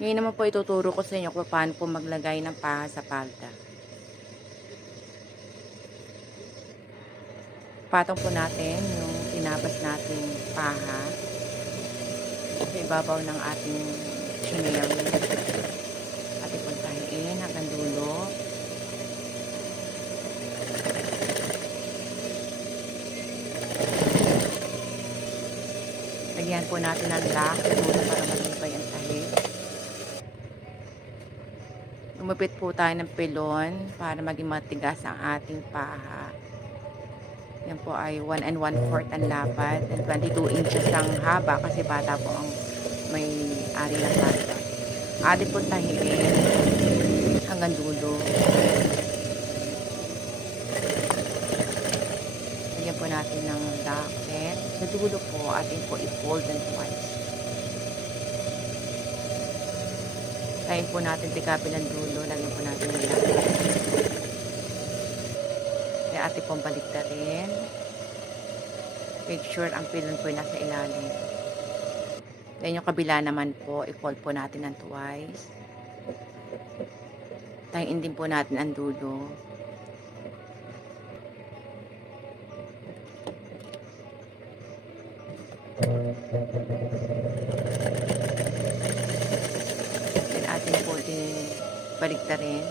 Ngayon naman po ituturo ko sa inyo kung paano po maglagay ng paha sa palda. Patong po natin yung tinabas nating paha sa ibabaw ng ating chinelle. At ipuntahin hanggang dulo. Lagyan po natin ng lock dulo para malibay ang tahid. Lumapit po tayo ng pilon para maging matigas ang ating paha. Yan po ay 1 1/4 ang lapad and 22 inches ang haba kasi bata po ang may ari ng bata. Adi po tahiin hanggang dulo. Lagyan po natin ng locket. Sa dulo po atin po i-fold and twice. Tayin po natin tikapin ng dulo. Lagyan po natin ng locket. Kaya atin pong baliktarin. Make sure ang pilon po nasa ilalim. Then yung kabila naman po, i-fold po natin ng twice. Tayin din po natin ang dulo. Then atin po din baliktarin.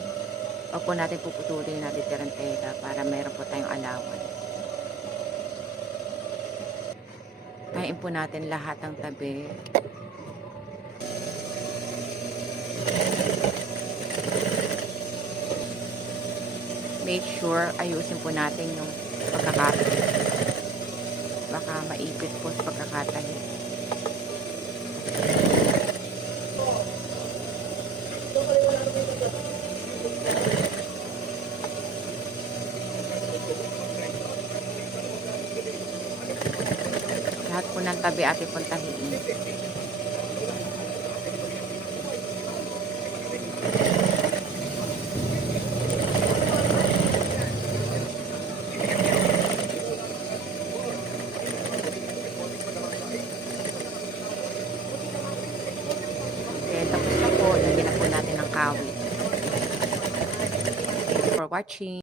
O po natin puputulin natin tirang tela para meron po tayong alawan. Tayin po natin lahat ng tabi. Make sure ayusin po natin yung pagkakatahi. Baka maipit po sa pagkakatahi. Lahat po ng tabi atin pong tahiin. Okay, tapos na po. Lagyan na po natin ng kawit. Thank you for watching.